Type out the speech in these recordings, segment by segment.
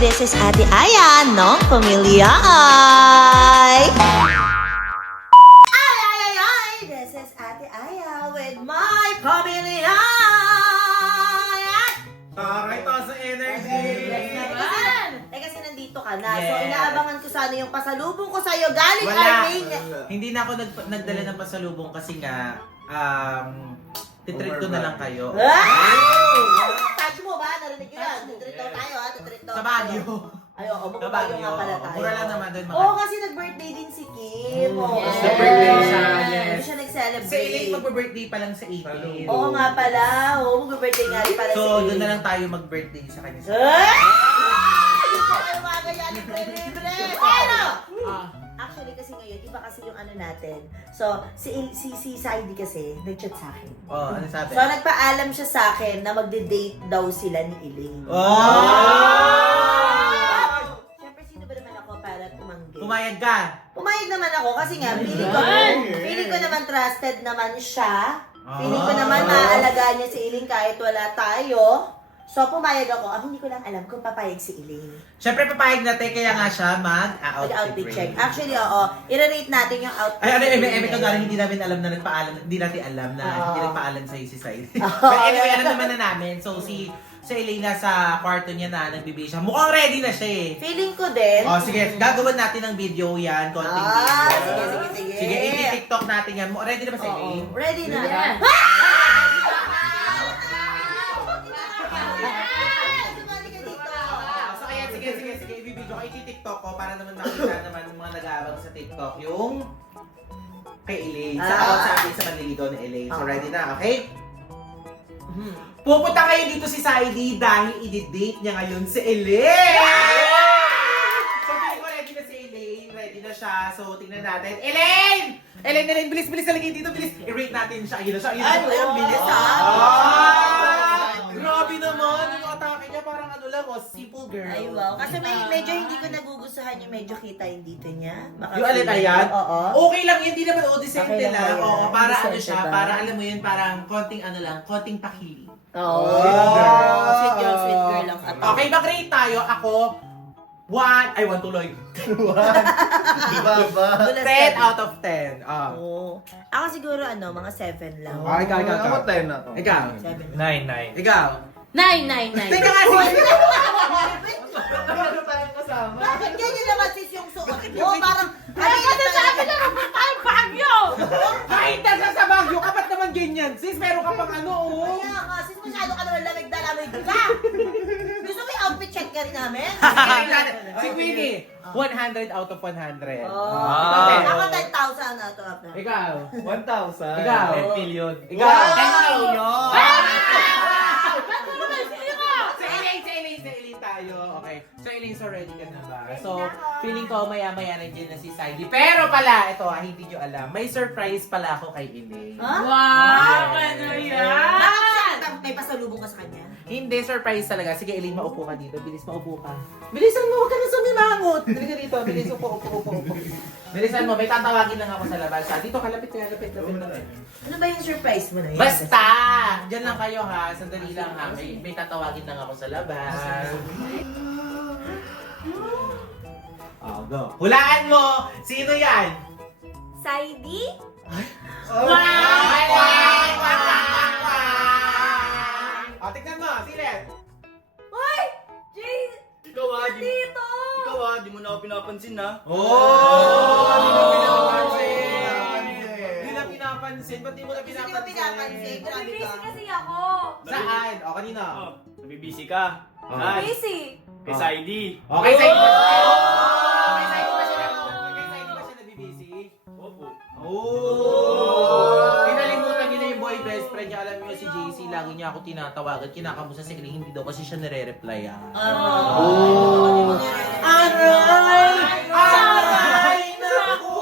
This is Ate Aya ng Pamilya Ay! Ay! This is Ate Aya with my Pamilya Ay! Taray, taas sa energy! Kasi nandito ka na. So, Yes. inaabangan ko sana yung pasalubong ko sa'yo. Galing Wala. Armenia. Hindi na ako nagdala ng pasalubong kasi nga, titreat ko na lang kayo. Sabi mo ba? Narinig ko yan. Titrito tayo ha. Titrito. Sa Baguio. Ay, oo. Sa Magbabago nga Baguio. pala tayo. Mura lang naman doon mga. Oo, kasi nag-birthday din si Kim. Oo. Yes. Nag-birthday siya, Hindi yes. siya Sa nag-celebrate. Elaine, magbe-birthday pa lang sa 18. Oo nga pala. Oo, mag-birthday nga rin pala So, si doon Kim. na lang tayo mag-birthday sa kanya. Ay! Ay, mga ganyan. Libre-libre. Ano? Actually, kasi ngayon, iba kasi yung ano natin. So, si Saidi kasi, nag-chat sa akin. Oh, ano sabi? So, nagpaalam siya sa akin na magde-date daw sila ni Elaine. Siyempre, sino ba naman ako para tumanggi? Pumayag ka! Pumayag naman ako kasi nga, feeling ko naman trusted naman siya. Feeling ko naman maaalagaan niya si Elaine kahit wala tayo. So, pumayag ako. Hindi ko lang alam kung papayag si Elaine. Siyempre, papayag natin, kaya nga siya mag-outfit Mag-outfit check. Actually, oo. I-rate natin yung outfit. Ay, ano, eme ko galing, hindi namin alam na nagpaalam, hindi natin alam na Oo. hindi nagpaalam sa'yo si Said. But anyway, alam naman na namin. So, si Elena sa kwarto niya na nagbibigay siya. Mukhang ready na siya eh. Feeling ko din. Oh, sige, gagawin natin ng video yan, konting video. Sige. Sige, i-TikTok natin yan. Ready na ba si Oo. Elaine? Ready na. Yeah. So, ayan, sige, i-video ko. I-TikTok ko para naman makita naman ng mga nag-aabang sa TikTok yung kay Elaine. Sa about sa akin sa manliligaw ni Elaine. So, ready na, okay? Pupunta kayo dito si Saidi dahil i-date niya ngayon si Elaine! So, feeling ko ready na si Elaine. Ready na siya. So, tingnan natin. Elaine! Elaine, bilis talagay dito. Bilis. I-rate natin siya. Ayun na siya. Ay, ang bilis, ah. Grabe naman. Yung atake niya parang ano lang, simple girl. Ay, wow. Kasi medyo hindi ko nagugustuhan yung medyo kita yung dito niya. Baka Yung alin feeling ayan? ko, Oo. Okay lang yun, hindi naman decente Okay lang ba lang. yan? Oo, para ano Decente siya, ba? para alam mo yun, parang konting ano lang, konting pakili. Oo. Oh. Sweet girl lang. Okay, mag-rate tayo. Ako, 1 tuloy. 10 out of 10. Oo. Ako siguro mga 7 lang. Ikaw. Ako 10 na to. Ikaw. 7. 9. Ikaw. 9. Teka nga, sige. Ano tayong kasama? Bakit ganyan naman sis yung suot mo? Parang, Kasi sabi na naman tayo Baguio! Kahit nasa sa Baguio ka, ba't naman ganyan? Sis, meron ka pang ano, oh. Kaya nga, sis masyado ka naman lamig na lamig ka. Gusto mo yung outfit check ka rin namin? Si Queenie, 100 out of 100. Oh. Ikaw, Ako 10. 10,000 na to. Ikaw. 1,000. Ikaw. 10 million. Ikaw. 10 million. Sa Elaine tayo. Okay. So Elaine, so ready ka na ba? So, feeling ko maya-maya nandiyan na si Saidi. Pero pala, ito hindi nyo alam, may surprise pala ako kay Elaine. Wow! Ano yan? Bakit may pasalubong ka sa kanya? Hindi, surprise talaga. Sige, Elaine, maupo ka dito. Bilis, maupo ka. Bilisan mo, huwag ka na sumimangot. Dali ka dito. Bilis, upo. Bilisan mo, may tatawagin lang ako sa labas. Dito ka, lapit. Ano ba yung surprise mo na yun? Basta! Diyan lang kayo ha. Sandali lang ha. May tatawagin lang ako sa labas. Oh, go. Hulaan mo! Sino yan? Saidi? O, tignan mo. Silet. Hoy! Jay! Ikaw Dito! di mo na ako pinapansin ha. Oh! Hindi na pinapansin. Ba't di mo na Hindi mo pinapansin. Grabe Busy ka. kasi ako! Saan? O, kanina. Nabibisi ka. Ah. Busy! Kay Saidi. Okay, sa'yo ba? Okay, sa'yo ba siya nabibisi? Opo. Oh! Kinalimutan niya na yung boy best friend niya. Alam niyo si JC, lagi niya ako tinatawagan. Kinakamusta si Kling, hindi daw kasi siya nare-reply ah. Oh. Aray! Naku!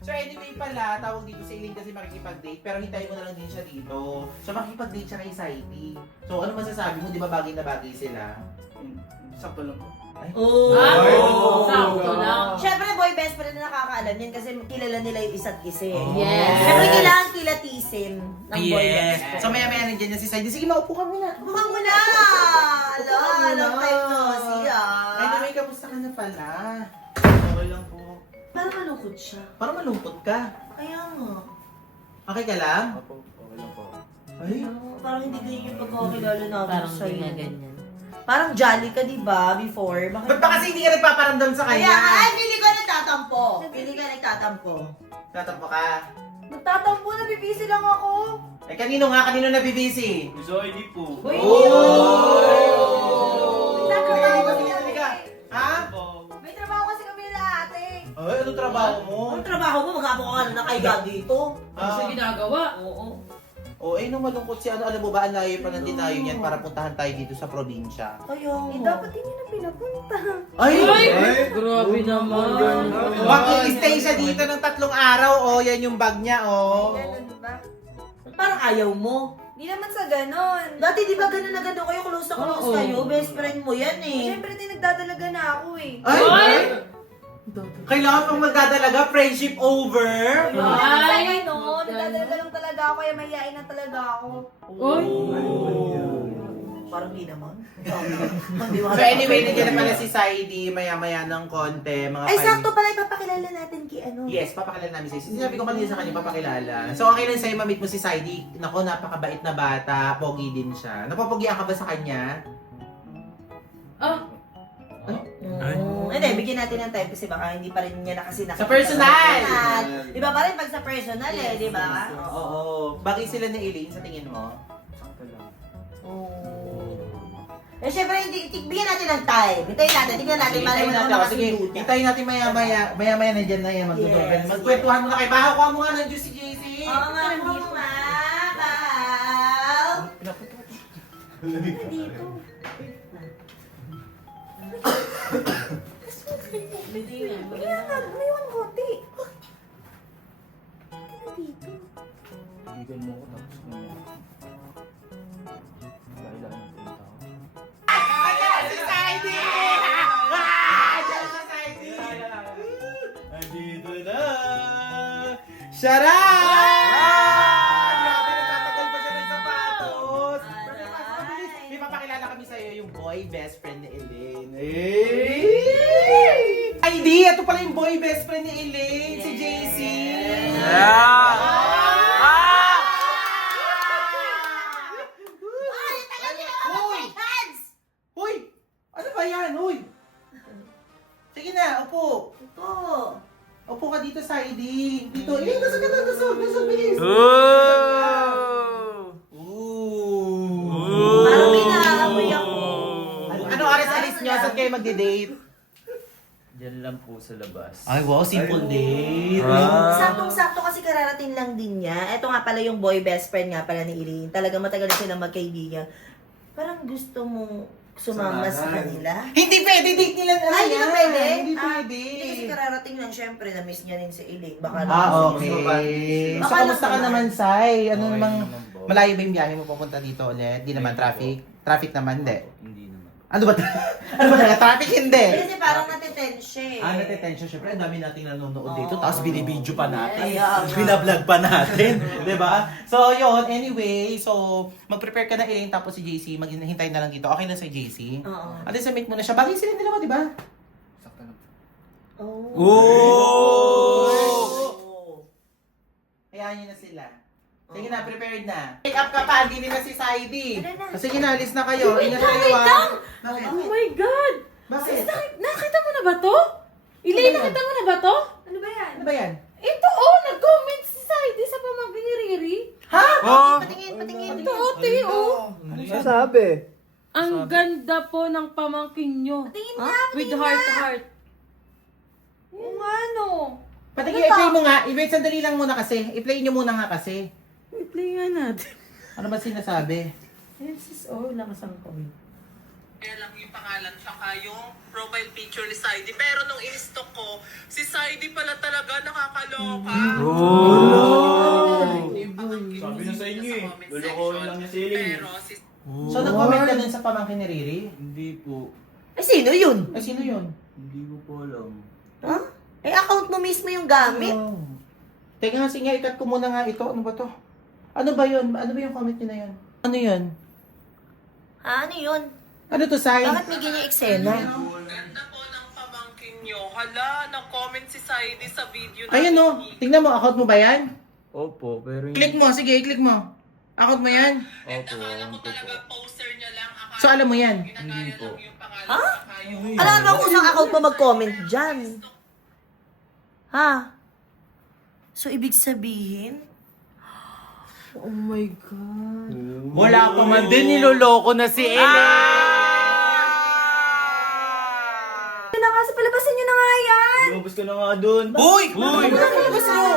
So anyway pala, tawag dito si Elaine kasi makikipag-date, pero hintayin mo na lang din siya dito. So makikipag-date siya kay Saidi. So ano masasabi mo, di ba bagay na bagay sila? Sakto lang po. Oh. Sakto lang. Siyempre, boy best friend na nakakaalam yan kasi kilala nila yung isa't isa. Yes. Siyempre, kailangan kilatisin ng boy best friend. So maya-maya nandiyan niya si Saidi. Sige, maupo ka muna. Mukhang mo na! Long time no see ah. Ay, may kamusta ka na pala? Okay lang po. Parang malungkot siya. Parang malungkot ka. Kaya nga. Okay ka lang? Opo, okay lang po. Ay. Parang hindi ganyan yung pagkakilala namin Parang sa'yo. hindi na ganyan. Parang jolly ka, di ba, before? Ba't ba kasi hindi ka nagpaparamdam sa Kaya kanya? nga, ay, pili ko nagtatampo. Pili ka nagtatampo. Tatampo ka. Nagtatampo, nabibisi lang ako. Eh, kanino nabibisi? Gusto ID po. Uy! Oh! Nagtatrabaho kasi Halika, kami. halika. Ha? May trabaho kasi kami na ate. Ay, ano trabaho mo? Ang trabaho mo, mag-apo ka na nakaiga dito. Ah. ginagawa? Oo. Oh, eh, nung malungkot si ano, alam mo ba, ang layo pa ng dinayo niyan para puntahan tayo dito sa probinsya. Kaya Eh, dapat hindi na pinapunta. Ay! Grabe naman. Mag-i-stay siya dito ng 3 araw, oh. Yan yung bag niya, oh. Ganun ba? parang ayaw mo. Di naman sa ganon. Dati di ba ganun na ganun kayo, close na close Oo. kayo? Best friend mo yan eh. Siyempre, din nagdadalaga na ako eh. Ay! Kailangan pang magdadalaga, friendship over. Ay, no. Nagdadalaga lang talaga ako, kaya mahihain na talaga ako. Parang di naman. So anyway, nandiyan na pala si Saidi, maya-maya ng konti, mga Ay, five- sakto pala, ipapakilala natin kay ano. Yes, papakilala namin si Saidi. Sinabi ko kanina sa kanya, papakilala. So okay lang sa'yo, mamit mo si Saidi. Nako, napakabait na bata, pogi din siya. Napapogian ka ba sa kanya? Hindi, bigyan natin ng time kasi baka hindi pa rin niya na kasi nakikita. Sa personal! Iba pa rin pag sa personal eh, di ba? Oo. Bagay sila ni Elaine sa tingin mo? Sakto lang. Eh, syempre, bigyan natin ng time. Hintayin natin, tignan natin, malay mo naman Sige, nakasundo. hintayin natin maya-maya nandiyan na yan. Yes. Magkwentuhan mo na kayo. Bahaw, kuha mo nga ng juice si JC. Oo nga, nandito nga. Bao! Dito. Hindi nga. Kaya nga, umiwan konti. Dito. Kaibigan mo ko tapos mo. Dahil lang ng tao. Ayan si Saidi! Ayan si Saidi! Andito na! Charot! Grabe, nagtatagal pa siya ng sapatos. Aray. May papakilala kami sa'yo yung boy best friend ni Elaine. Ay, di! Ito pala yung boy best friend ni Elaine, si JC. Ay, tagal niyo naman Hoy! mag-shake hands! Hoy! Ano ba yan? Hoy! Sige na, upo. Ito. Upo ka dito, Saidi. Dito. Elaine, dasal ka na, dasal, bilis. Parang may naaamoy ako. Ano oras alis nyo? Saan kayo magde-date? Diyan lang po sa labas. Ay, wow, simple date. Saktong-sakto kasi kararating lang din niya. Ito nga pala yung boy best friend nga pala ni Elaine. Talaga matagal na silang magkaibigan. Parang gusto mong sumama sa kanila. Hindi pwede, date nila na Ay, hindi na pwede? Hindi Ah, pwede. Hindi kasi kararating lang, syempre, na-miss niya rin si Elaine. Baka Okay. So, Baka kamusta ka lang naman, Sai? Ano Okay namang, naman po. malayo ba yung biyahe mo pupunta dito ulit? Di naman Hindi traffic? Traffic naman, hindi. Hindi naman. Ano ba? Ano ba talaga? Traffic, hindi. Kasi parang natitense siya eh. Natitension. Syempre, ang dami nating nanonood dito. Tapos binibidyo pa natin. Kaya nga. Binablog pa natin. Diba? So, yun. Anyway, so, mag-prepare ka na Elaine tapos si JC. Maghintay na lang dito. Okay lang sa JC. Oo. At least, submit mo na siya. Bagay sila nila mo, diba? Sakto lang. Oh. Hayaan nyo na sila. Sige na, prepared na. Pick up ka pa, hindi nila si Saidi. Tara na. Sige na, alis na kayo. Ingat kayo wait ah. lang! Bakit? Oh my God! Bakit? Nakita mo na ba to? Elaine, Ano ba yan? nakita mo na ba to? Ano ba yan? Ano ba yan? Ito nag-comment si Saidi sa pamangkin ni Riri. Ha? Patingin. Ito, Teo. Ano yan? Sasabi. Ang ganda po ng pamangkin nyo. Tingin Ha? nga, With tingin heart nga. to heart. Oo nga, no. Patingin, i-play mo nga. I-wait, sandali lang muna kasi. I-play nyo muna nga kasi. I-play nga natin. Ano ba sinasabi? Yes, sis. Oh, lakas ang comment. Kaya lang yung pangalan tsaka yung profile picture ni Saidi. Pero nung in-stock ko, si Saidi pala talaga nakakaloka. Sabi na sa inyo eh. Lulukoyin lang niya si Elaine. Pero si So, nag-comment ka dun sa pamangkin ni Riri? Hindi po. Eh, sino yun? Ay, sino yun? Hindi ko po alam. Ha? Eh, account mo mismo yung gamit. Oh. Teka nga, sige, ikat ko muna nga ito. Ano ba to? Ano ba yun? Ano ba yung comment niya na yun? Ano yun? Ano yun? Ano to, Sai? Bakit may ganyan eksena? Ganda po ng pamangkin nyo. Hala, nag-comment si Saidi sa video na Ayun o. Tingnan mo, account mo ba yan? Opo, pero hindi. Click mo, sige, click mo. Account mo yan? At Opo, akala ko opo talaga po. poster niya lang. Akala So, alam mo yan? ginagaya Hindi po. lang yung pangalan Ha? saka yung... Alam mo kung saan account mo mag-comment dyan. Ha? So, ibig sabihin? Oh my God. Wala pa man din, niloloko na si Ellen! Yun na nga, sa palabasin nyo na nga yan! Lumabas ka na nga dun. Uy! Wait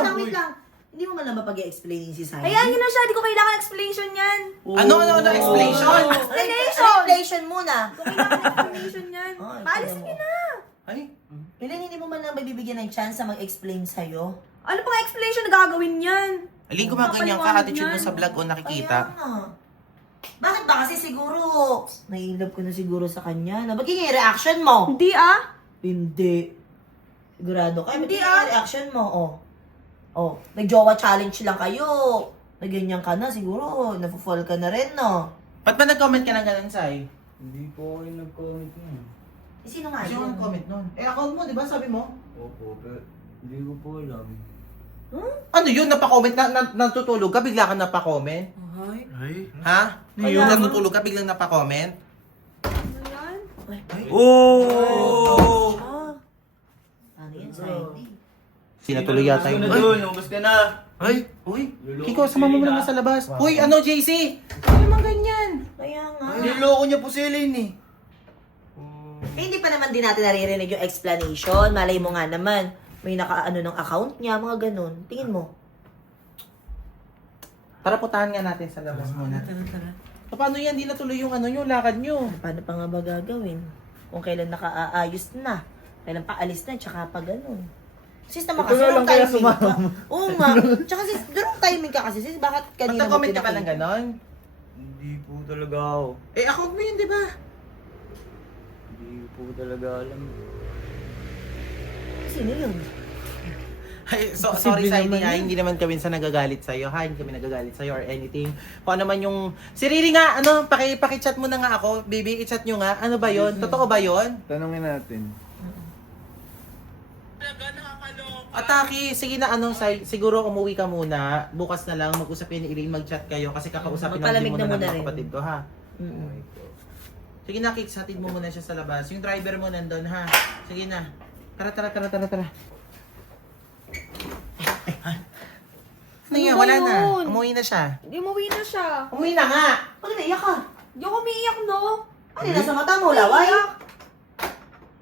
lang, wait lang. Hindi mo man lang mapag-explain si Sai? Hayaan nyo na siya, di ko kailangan explanation yan. Ano explanation? Explanation muna. Di ko kailangan explanation yan. Ay, Paalisin nyo na. Ay, Ellen, hindi mo man lang bibigyan ng chance na mag-explain sa'yo? Ano pang explanation na gagawin yan? Aling gumaganyan ka, attitude mo sa vlog o nakikita. Kaya nga. Bakit ba? Kasi siguro, nai-love ko na siguro sa kanya. Na, ba't yung reaction mo? Hindi ah. Hindi. Sigurado ka? Hindi, Ba't yung reaction mo? Oh, nag-jowa challenge lang kayo. Naganyan ka na, siguro. Nafo-fall ka na rin, no? Ba't ba nag-comment ka ng ganun, Sai? Hindi po ako yung nag-comment nun. Eh, sino nga Kasi yung yun? comment nun. Eh, account mo, di ba? Sabi mo? Opo, pero hindi ko po alam. Ano yun? Napaka-comment? Natutulog ka, bigla ka napaka-comment? Ay. Ay? Ha? Kaya nga. Natutulog ka, biglang napaka-comment? Ano yan? Oh! Ah. Ano yan, Saidi? Sinatuloy yata Lumabas ka yun. na dun, lumabas ka na. Ay! Uy! Luloko Kiko, si sama mo Ellen, muna ah. sa labas. Uy, ano, JC? Ano naman ganyan? Kaya nga. Niloko niya po si Elaine eh. Eh, hindi pa naman din natin naririnig yung explanation. Malay mo nga naman. May naka-ano ng account niya, mga ganun. Tingin mo. Tara, putahan nga natin sa labas muna. Tara. Paano yan? Di natuloy yung ano nyo, lakad nyo. Paano pa nga ba gagawin? Kung kailan nakaaayos na. Kailan pa alis na, tsaka pa ganun. Sis naman kasi, durong timing ka. Oo nga. Tsaka sis, durong timing ka kasi. Sis, bakit Ba't kanina mo nag-comment ka ba ng pinakita? ganon? Hindi po talaga ako. Eh, account mo yun, di ba? Hindi po talaga alam. Sino yun? Ay, sorry, Saidi, ha. Hindi naman kami sa nagagalit sa'yo, ha? Hindi kami nagagalit sa'yo or anything. Kung ano man yung... Si Riri nga, ano, paki-chat mo na nga ako. Baby, i-chat nyo nga. Ano ba yon? Totoo ba yon? Tanungin natin. Talaga nakakaloka. Ataki, sige na, ano, siguro umuwi ka muna. Bukas na lang, mag-usap yun ni Elaine, mag-chat kayo. Kasi kakausapin Magpalamig natin na muna muna ng rin. kapatid ko, ha? Mm-mm. Sige na, Kicks, hatid mo muna siya sa labas. Yung driver mo nandun, ha? Sige na. Tara. Ano yan? ba Wala na. yun? Umuwi na siya. Hindi umuwi na siya. Umuwi na nga! Ano naiyak ka? Hindi ako umiiyak, no? Ano nasa mata mo, laway?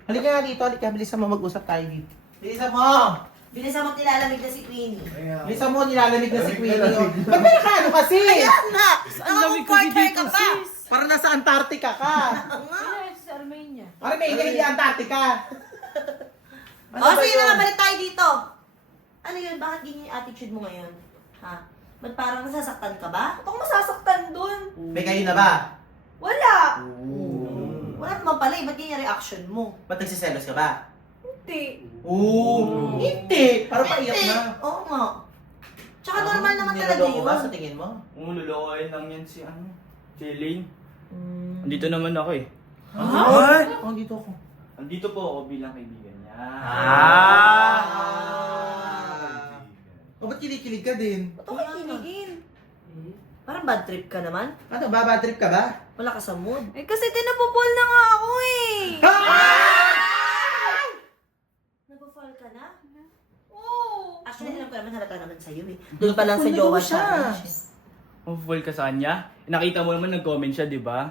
Halika nga dito, halika. Bilisan mo, mag-usap tayo dito. Bilisan mo! Bilisan mo nilalamig na si Queenie. Bilisan mo, nilalamig na si Queenie. Oh. Ba't ba nakaano kasi? Ayan nga! Ang lamig kasi Naka-comfort dito, ka pa! sis. Parang nasa Antarctica ka. Ay, sa Armenia. Parang may hindi Antarctica. Oh, sige na nga, balik tayo dito. Ano yun? Bakit ganyan yung attitude mo ngayon? Ha? Ba't parang nasasaktan ka ba? Ba't ako masasaktan dun? May kayo na ba? Wala. Wala naman pala eh. Ba't ganyan yung reaction mo? Ba't nagsiselos ka ba? Hindi. Oo. Hindi. Parang paiyak Hindi. na. Oo nga. Tsaka normal naman talaga Niloloko yun. ba sa tingin mo? Lulukoyin lang yan si si Elaine. Mm. Andito naman ako eh. Ay! Oh, dito ako. Andito po ako bilang kaibigan niya. O, ba't kinikilig ka din? Ba't ako kikiligin? Parang bad trip ka naman. Ano ba? Bad trip ka ba? Wala ka sa mood. Eh kasi tinapupol na nga ako eh. Nag-fall ka na? Oo. Actually, alam ko naman halata naman sa'yo eh. Doon pa lang sa jowa challenge. eh. Mapapul ka sa kanya? Nakita mo naman nag-comment siya, di ba?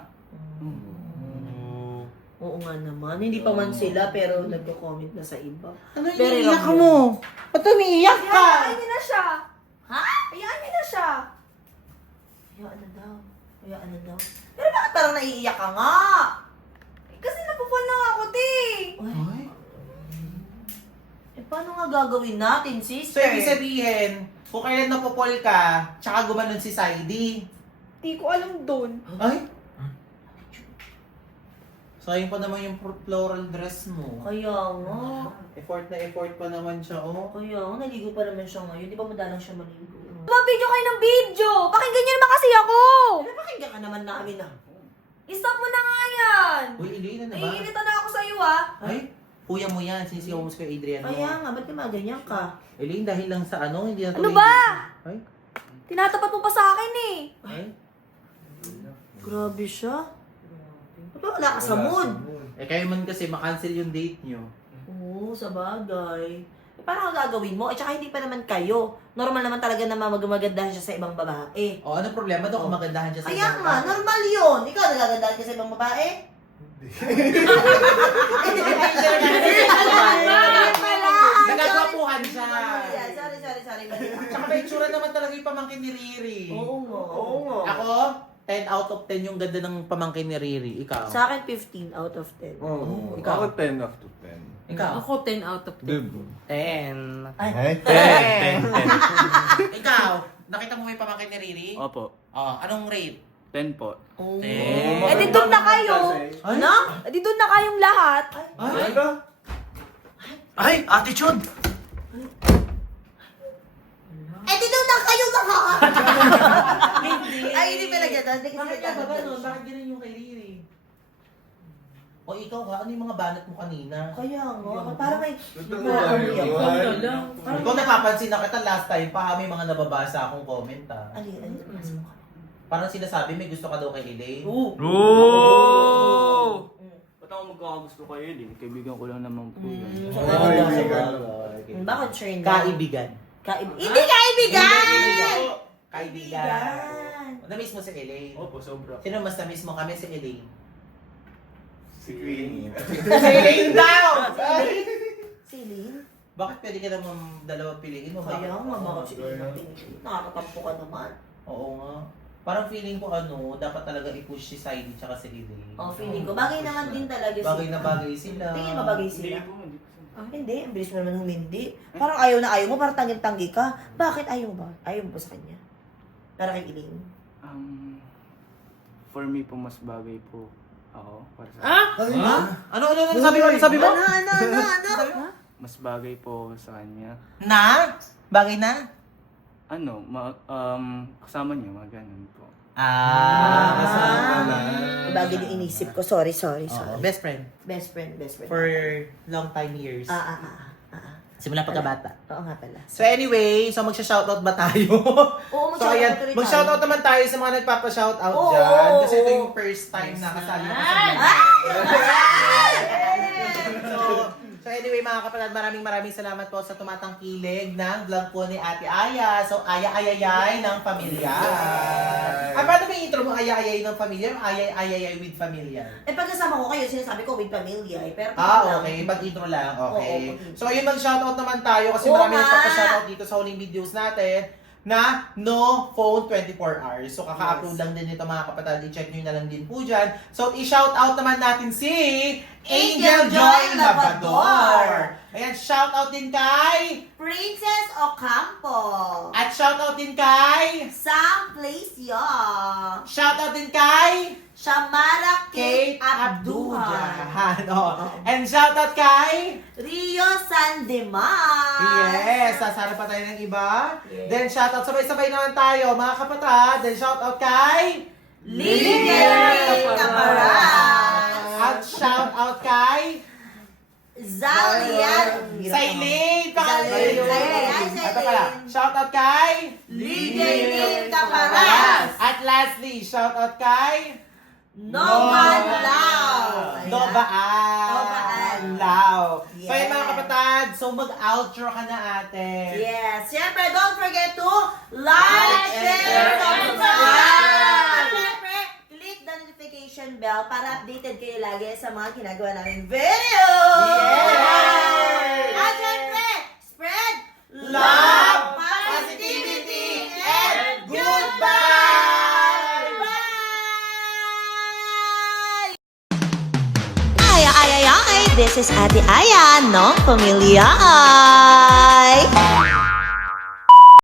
Oo nga naman. Hindi pa man sila pero nagko-comment na sa iba. Ano Very iniiyak wrong mo? Ba't umiiyak ka? Hayaan niyo na siya. Ha? Hayaan niyo na siya. Hayaan na daw. Hayaan na daw. Pero bakit parang naiiyak ka nga? Eh, kasi napupol na nga ako, di. Ay. Eh, paano nga gagawin natin, So, sister? ibig sabihin, kung kailan napopol ka, tsaka gumanon si Saidi. Di ko alam dun. Ay? Sayang pa naman yung floral dress mo. Kaya nga. Effort na effort pa naman siya, oh. Kaya nga, naligo pa naman siya ngayon. Di ba madalang siya maligo? Mabidyo kayo ng video! Pakinggan niyo naman kasi ako! Napakinggan ka naman namin ah. I-stop mo na nga yan! Uy, Elaine, ano ba? Naiinita na ako sa'yo ah! Ay, kuya mo yan. Sinisigaw mo si Kuya Adrian mo. Kaya nga, ba't ka maganyan ka? Elaine, dahil lang sa ano, hindi na Ano ba? Ay, Tinatapat mo pa sa akin eh! ay. Grabe siya. Ba't ba wala ka sa mood? Eh, kayo man kasi makancel yung date nyo. Oo, sa bagay. Eh, paano ka gagawin mo? Eh, tsaka hindi pa naman kayo. Normal naman talaga na magagandahan siya sa ibang babae. O, ano problema daw kung magandahan siya sa Kaya ibang nga, tao? normal yun. Ikaw nagagandahan ka sa ibang babae? Nagagwapuhan siya. Sorry. Tsaka may itsura naman talaga yung pamangkin ni Riri. Oo nga. Ako, 10 out of 10 yung ganda ng pamangkin ni Riri. Ikaw? Sa akin, 15 out of 10. Ikaw? Ako 10 out of 10. Ikaw? Ako 10 out of 10. Diba? Ay, Ikaw? Nakita mo may pamangkin ni Riri? Opo. Oh, anong rate? 10 po. oh. Eh di doon na kayo! Ano? Eh di doon na kayong lahat! Ay, Ay, attitude! Eh, dito na kayo Ay, hindi pala gano'n. Hindi bakit kasi ka ba ganun? Bakit ganun yung kay Riri? O ikaw ha, ano yung mga banat mo kanina? Kaya nga, parang may... Ikaw napapansin na kita last time pa, may mga nababasa akong comment ha. Ali. Parang sinasabi may gusto ka daw kay Elaine. Oo. Oh! Ba't ako magkakagusto kayo eh? Kaibigan ko lang naman po yan. Ba concerned? Kaibigan. Hindi kaibigan! Kaibigan. Na-miss mo si Elaine? Opo, sobra. Sino mas na-miss mo kami si Elaine? Si Queenie. Si Elaine daw! Celine? Bakit pwede ka naman dalawa piliin mo? Kaya Bakit? nga, bakit si Elaine? Nakakatampo ka naman. Oo nga. Parang feeling ko dapat talaga i-push si Saidi tsaka si Elaine. Oh, feeling ko. Bagay naman din talaga sila. Bagay na bagay sila. Tingin mo bagay sila? Hindi po, hindi po. Hindi, ang bilis mo naman humindi. Parang ayaw na ayaw mo, parang tanging-tanggi ka. Bakit ayaw mo ba? Ayaw mo ba sa kanya? Para kay Elaine? For me po, mas bagay po ako. Para sa Ano sabi mo? Ano? Mas bagay po sa kanya. Na? Bagay na? Ano, kasama niya, mga ganun po. Bagay yung inisip ko. Sorry. Best friend. Best friend. For long time years. Simula pagkabata. Oo nga pala. So anyway, so magsha-shoutout ba tayo? Oo, So ayan, tuloy tayo. mag-shoutout naman tayo sa mga nagpapa-shoutout Oo, dyan. oo, Kasi ito oo. yung first time na kasali ko sa So anyway mga kapatid, maraming salamat po sa tumatangkilig ng vlog po ni Ate Aya. So Aya-ayayay ng pamilya. Paano ba yung intro mo? Aya-ayay ng pamilya o Aya-ayayay with familia? Eh, pagkasama ko kayo, sinasabi ko with pamilya. Eh, pero lang. Okay. Mag-intro lang. Okay. Oo. So, ayun, mag-shoutout naman tayo kasi Oo marami nga. nagpapa-shoutout dito sa huling videos natin na no phone 24 hours. So, kaka-upload lang din ito mga kapatid. I-check nyo na lang din po dyan. So, i-shoutout naman natin si Angel Joy Labrador. Ayan, shoutout din kay Princess Ocampo. at shoutout din kay Sam Placio. shoutout din kay Shamara Kate Kate Abduhan. Abduhan. Oh. And shoutout kay Rio Sandeman. Yes, sasara pa tayo ng iba. Yes. Then shoutout, sabay-sabay naman tayo mga kapatid. Then shoutout kay Lilian Caparas. At shoutout kay Zalian. Sailin. Sailin. Ito pala, shoutout kay Lilian Caparas. At lastly, shoutout kay Novan Lau. Novaan Lau. So yun mga Yes. kapatid, so mag-outro ka na ate. Yes. Siyempre, don't forget to like, share, subscribe. Siyempre, click the notification bell para updated kayo lagi sa mga ginagawa naming video. Yes! At siyempre, spread Love, positivity, and goodbye! Ay, this is Ate Aya ng Pamilya Ay.